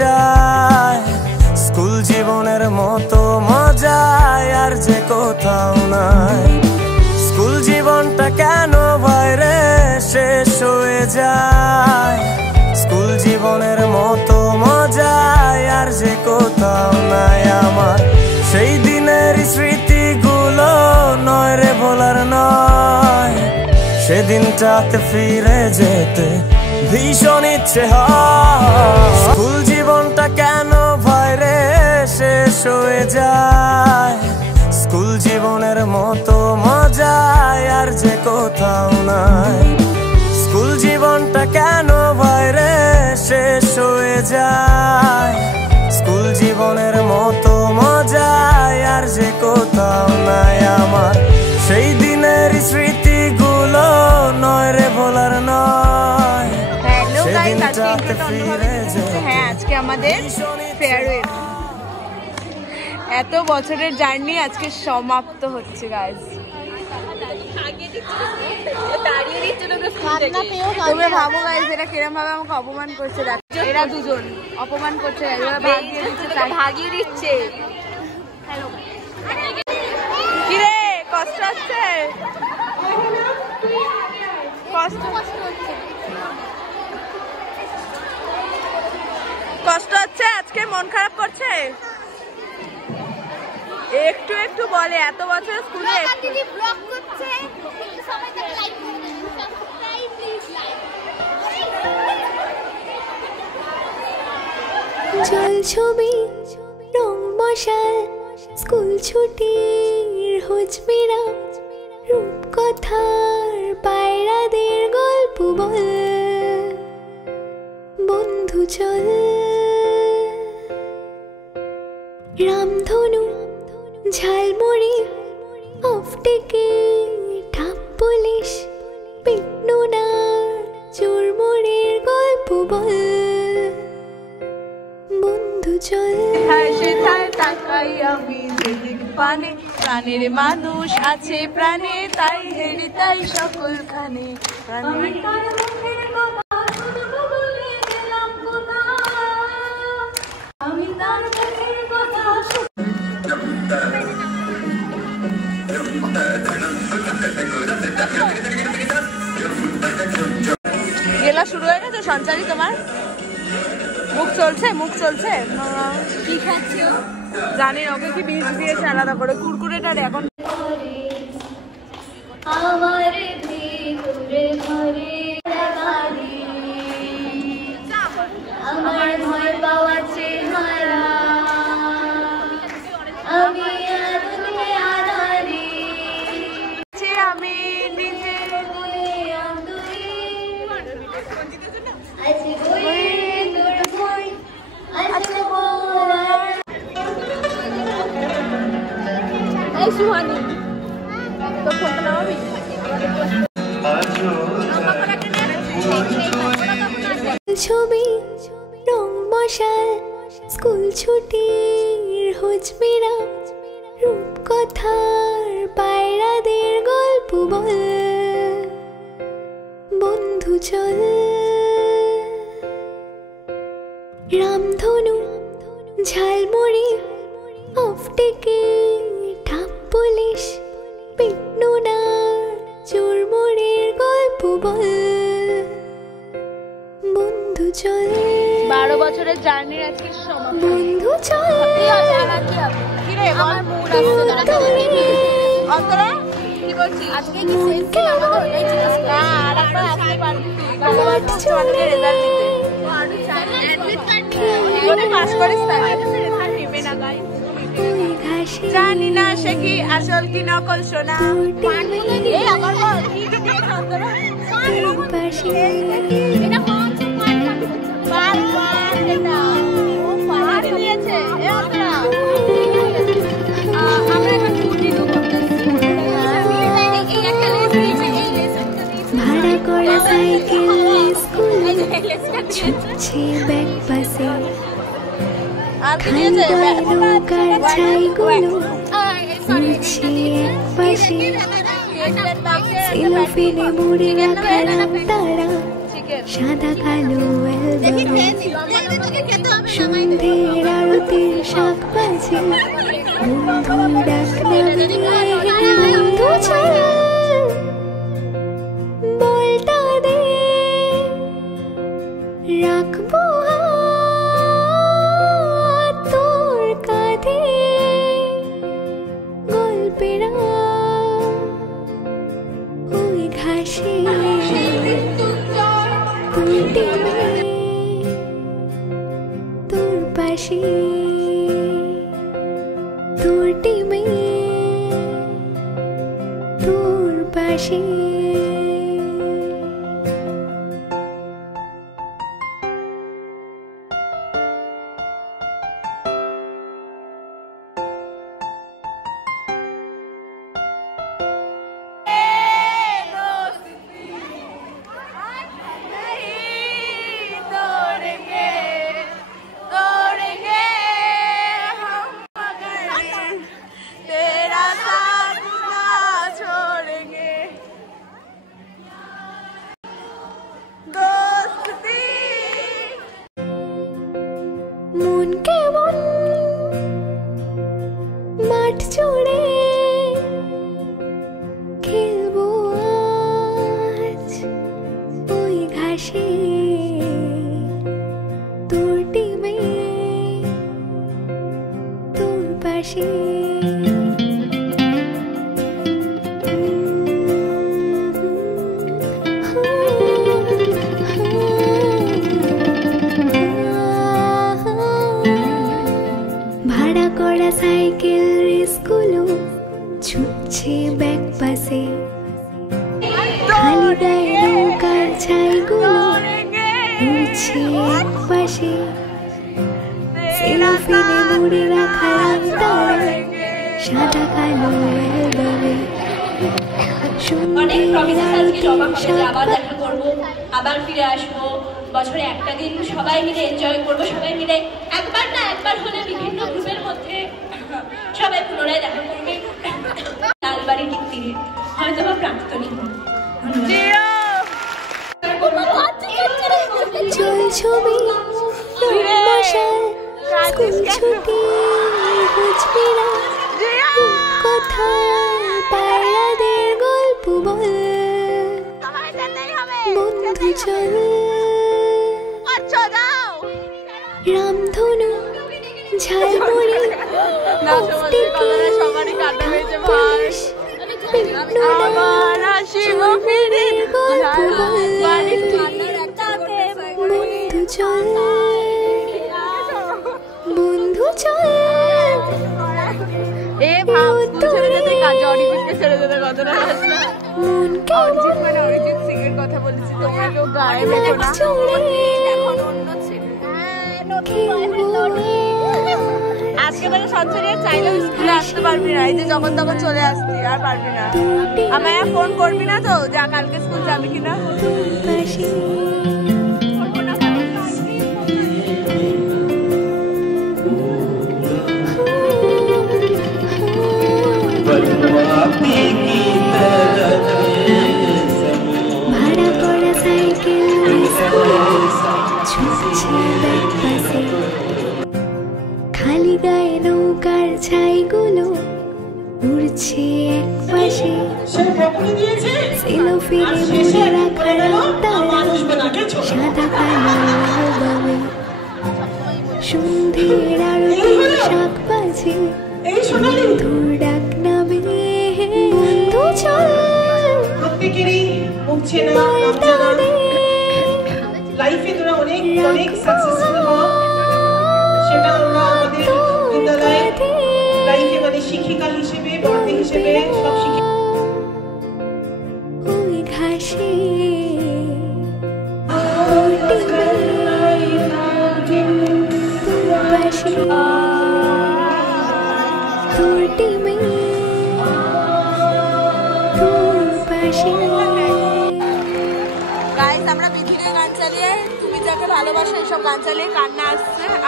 যায়। স্কুল জীবনের মতো মজা আর যে কোথাও নাই। স্কুল জীবনটা কেন বাইরে শেষ হয়ে যায়। স্কুল জীবনের মতো মজা আর যে কোথাও নাই। আমার সেই দিনের স্মৃতিগুলো নয় রে ভোলার নয়। সেদিনটাতে ফিরে যেতে ভীষণ ইচ্ছে হয়। স্কুল জীবনটা কেন বাইরে শেষ হয়ে যায়। স্কুল জীবনের মতো মজা আর যে কোথাও নাই। স্কুল জীবনটা কেন বাইরে শেষ হয়ে যায়। স্কুল জীবনের মতো মজা আর যে কোথাও নাই। আমার সেই দিনের স্মৃতিগুলো নয় রে ভোলার নয়। সেদিনটাতে ফিরে যেতে। হ্যাঁ, আজকে আমাদের ফেয়ারওয়েল, এত বছরের জার্নি আজকে সমাপ্ত হচ্ছে গাইজ। তোমরা ভাবো গাইজ এরা কিরম ভাবে আমাকে অপমান করছে। এরা দুজন অপমান করছে, ভাগিয়ে দিচ্ছে। কিরে কষ্ট হচ্ছে? কষ্ট হচ্ছে আজকে? মন খারাপ করছে? একটু একটু বলে এত বছর স্কুলে। জল ছবি রং মশাল স্কুল ছুটির হুজমিরা রূপকথার পায়রাদের গল্প বল বন্ধু চল। রামধনু ঝালমুড়ি অফ টিকিট ঠাপ পুলিশ পিটনুনার চুরমুড়ির গল্প বল বন্ধু চল। তাকাই আমি যেদিক পানে প্রাণের মানুষ আছে প্রাণে তাই হেরি তাই সকল খানে আমি তার কথা। গেলা শুরু হয়ে গেছে সঞ্চারী, তোমার মুখ চলছে? মুখ চলছে কি খাচ্ছি জানি না। ওকে কি বীজ দিয়েছে আলাদা করে কুরকুরেটার এখন। আমার ভিতরে ঘরে আমার ভয় পাওয়া চেহারা আমি আমি নিজে সুহানি তো ফোনটা নামাবি। ছবি রং মশাল স্কুল ছুটির হুজমিরা রূপকথার পায়রাদের গল্প বল বন্ধু চল। রামধনু ঝালমুড়ি অফ টিকিট ঠাপ পুলিশ পিটনুনার চুরমুড়ির গল্প বল বন্ধু চল। 12 বছরের জার্নির আজকে সমাপ্তি। বন্ধু চল। কিরে আমার মুড অন্তরা কি বলছিস? আজকে কি শেষ ছিল আমাদের? ওটাই ছিল না, আর একবার আসতে পারবি তুই রেজাল্ট দিতে। তুই পাস করিস না রেজাল্ট নেবে না গাই। জানি না সে কি আসল কি নকল সোনা। এই আমার বল কি দিয়েছ অন্তরা? এটা কোন বারবার এটা ও পার দিয়েছে। এ অন্তরা আমরা এখন ছুটি দেব করতেছি। এই একটা লেসন ভাড়া করা সাইকেল স্কুলে ছুটছে ব্যাগ পাশে খান্দায় নৌকার ছাইগুলো উড়ছে এক পাশে সেলোফেনে মুড়ে রাখা তারা সাদা কালো অ্যালবামে সন্ধ্যের আরতির শাক বাজে বন্ধু ডাক নামে বন্ধু চল বলটা দে রাখবো তোর কাঁধে গল্পেরা ওই ঘাসে তোর পাশে তোর টিমে তোর পাশে মন কেমন মাঠ জুড়ে খেলবো আজ ওই ঘাসে তোর টিমে তোর পাশে ভাড়া করা সাইকেল রেসগুলো ছুটছে ব্যাক পাশে খালি গায়ে নৌকার ছাইগুলো উড়ছে এক পাশে সেলফিনে মুড়ে রাখা রামতারা সাদা কালো অ্যালবামে অনেক প্রমিসেস আজকে জমা হবে যে আবার দেখা করবো, আবার ফিরে আসবো, বছরে একটা দিন সবাই মিলে এনজয় করবো, সবাই মিলে একবার না একবার হলে বিভিন্ন গ্রুপের মধ্যে সবাই পুনরায় দেখা করবে লালবাড়ির তীরে, হয়তো বা প্রাক্তনী চল ছবি মশাল স্কুল ছুটি বুঝবি না কথা পায়রাদের গল্প বল বন্ধু চল রামধনু ঝালমুড়ি বন্ধু চল বন্ধু চল এ ভাব ছেড়ে যেতে জনি পিককে ছেড়ে যেতে কতটা হাসলো। অরিজিৎ মানে অরিজিৎ সিং এর কথা বলেছি, তোমরা কেউ গায়ে দেখো না, এখন অন্য ছেলে। আজকে মানে সঞ্চয় চাইলেও স্কুলে আসতে পারবি না, এই যে যখন তখন চলে আসতি আর পারবি না। আমায় ফোন করবি না তো যা কালকে স্কুল যাবি কিনা? ভাড়া করা সাইকেল ছুটছে ব্যাক পাশে খালি গায়ে নৌকার ছাইগুলো উড়ছে এক পাশে সেলফিনে মুড়ে রাখা রামতারা সাদা কালো অ্যালবামে সন্ধ্যের আরতির শাক বাজে বন্ধুর ডাক নামে বন্ধু চল প্রত্যেকেরই মুখ চেনা লাইফে তোরা অনেক অনেক সাকসেসফুল হ, সেটা আমরা আমাদের বিদ্যালয়ের লাইফে মানে শিক্ষিকা হিসেবে বর্ধে হিসেবে সব শিখি। ওই ঘাসে তোর টিমে তোর পাশে গাইস আমরা পৃথিবীর গান চালিয়ে তুমি যাকে ভালোবাসো এইসব গান চালিয়ে কান্না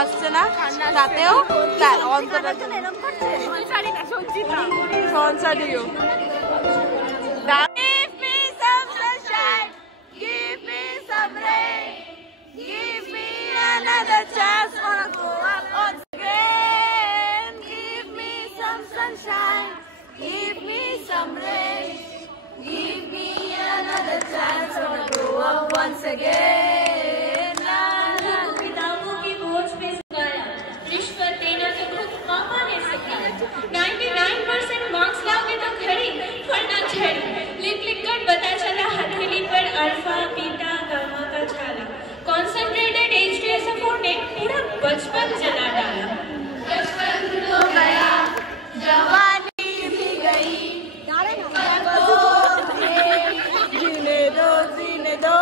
আসছে না, তাতেও অন্তত সঞ্চারিও Give me some sunshine, give me some rain, give me an another chance, wanna go up once again. Give me some sunshine, give me some rain. Give me another chance, wanna go up once again. पिताओं की बोझ पे सिखाया, रिश्वत देना तो खुद पापा ने सिखाया। 99% मार्क्स लाओगे तो खड़ी, वरना छड़ी। लिख लिख कर पता चला हथेली पर अल्फा बीटा गामा का छाला। कॉन्सेंट्रेटेड H2SO4 ने पूरा बचपन जला डाला। बचपन हो गया, जवानी भी गई, जीने दो जीने दो।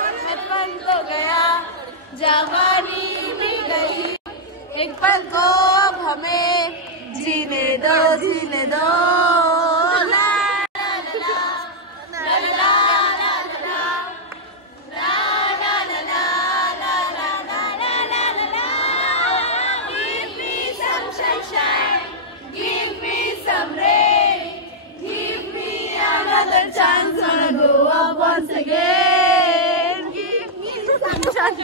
बचपन तो गया, जवानी भी गई, एक पल को अब हमें जीने दो जीने दो। Chance wanna go up once again. Give me some chance.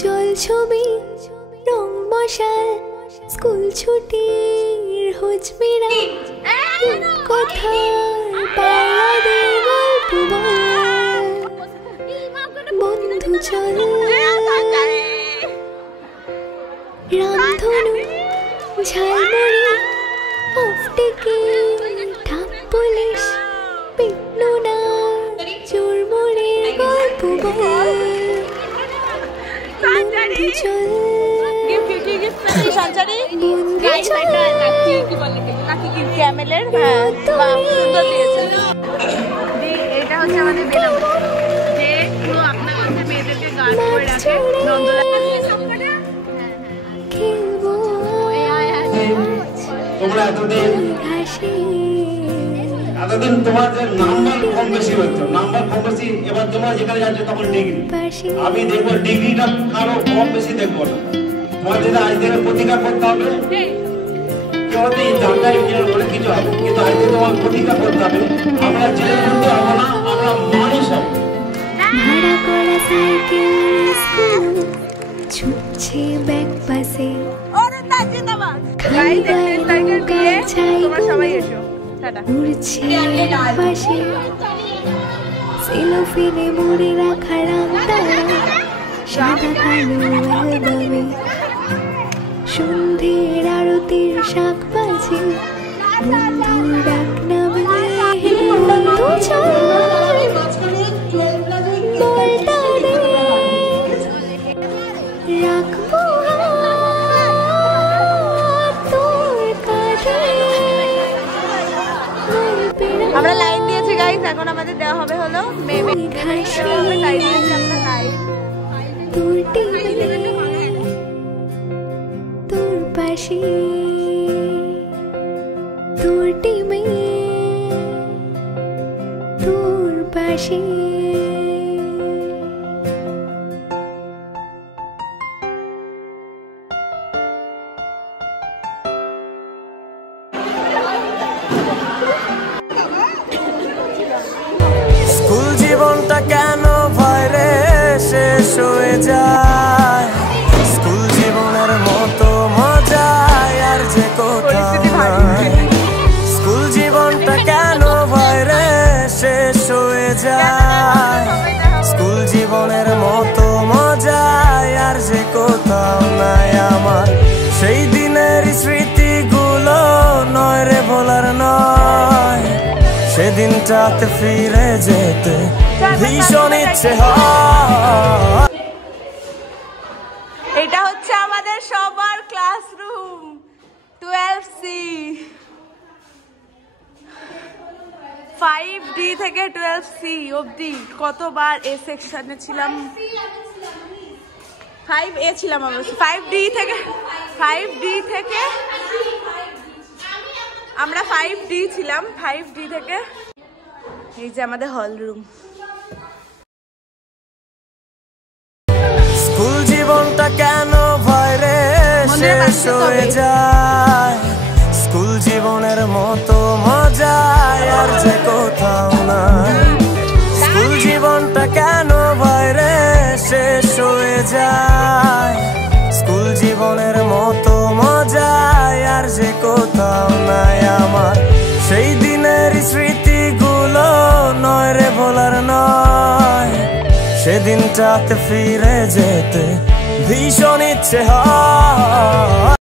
জল ছবি রং মশাল স্কুল ছুটির হুজমিরা কোথায় পাড়া গল্প বল বন্ধু চল রামধনু ঝালমুড়ি অফটিকে ঠাপ পুলিশ পিটলো না চুরমুড়ির গল্প বল বন্ধু চল সঞ্চারী ক্যামেলের সুন্দর দিয়েছে। এটা হচ্ছে আমাদের বেনাম যে পুরো আপনার কাছে মেয়েদেরকে গার্ড করে রাখে খেলবো তোমরা এতদিন তোমার যে নাম্বার কম বেশি হচ্ছে, নাম্বার কম বেশি, এবার তোমরা যেখানে যাচ্ছ তখন ডিগ্রি, আমি দেখবো ডিগ্রিটা কারো কম বেশি দেখবো না। তোমাদের আজ থেকে প্রতিজ্ঞা করতে হবে, কেউ জানলায় অনেক কিছু হবে, কিন্তু আজকে তোমার প্রতিজ্ঞা করতে হবে আমরা ছেলে বলতে হবো না, আমরা মানুষ হব। ভাড়া করা সাইকেল স্কুল ছুটছে ব্যাগ পাশে উড়ছে পাশে সেলোফিনে মুড়ে রাখা রামতারা সাদা কালো অ্যালবামে সন্ধ্যের আরতির শাক বাজে বন্ধুর ডাক নামে বন্ধু চল বলটা রে রাখবো তোর কাঁধে। আমরা লাইন দিয়েছি গাইস, এখন আমাদের দেওয়া হবে হলো মেমে তাই দিয়েছি আমরা লাইন। তোর টিমে তোর পাশে তোর টিমে তোর পাশে স্কুল জীবনটা কেন ভয়রে শেষ হয়ে যায়, স্কুল জীবনের মতো মজা আর যে কোথাও নাই। স্কুল জীবনটা কেন ভয়রে শেষ হয়ে যায়, স্কুল জীবনের মতো মজা আর যে কোথাও নাই। আমার সেই দিনের স্মৃতিগুলো নয় রে ভোলার নয়, সেদিনটাতে ফিরে যেতে ভীষণ ইচ্ছে হয়। এটা হচ্ছে আমাদের সবার ক্লাসরুম 12C 5D থেকে 12C অবধি। কতবার এ সেকশনে ছিলাম, 5A ছিলাম অবশ্য, 5D থেকে আমরা 5D ছিলাম, 5D থেকে এই যে আমাদের হল রুম। স্কুল জীবনটা কেন ভয়রে শেষ শেষ হয়ে যায়। স্কুল জীবনের মতো মজা আর যে কোথাও নাই। স্কুল জীবনটা কেন বাইরে শেষ হয়ে যায়। স্কুল জীবনের মতো মজা আর যে কোথাও নাই। আমার সেই দিনের স্মৃতিগুলো নয় রে বলার নয়। সেদিনটাতে ফিরে যেতে ভীষণ ইচ্ছে হয়।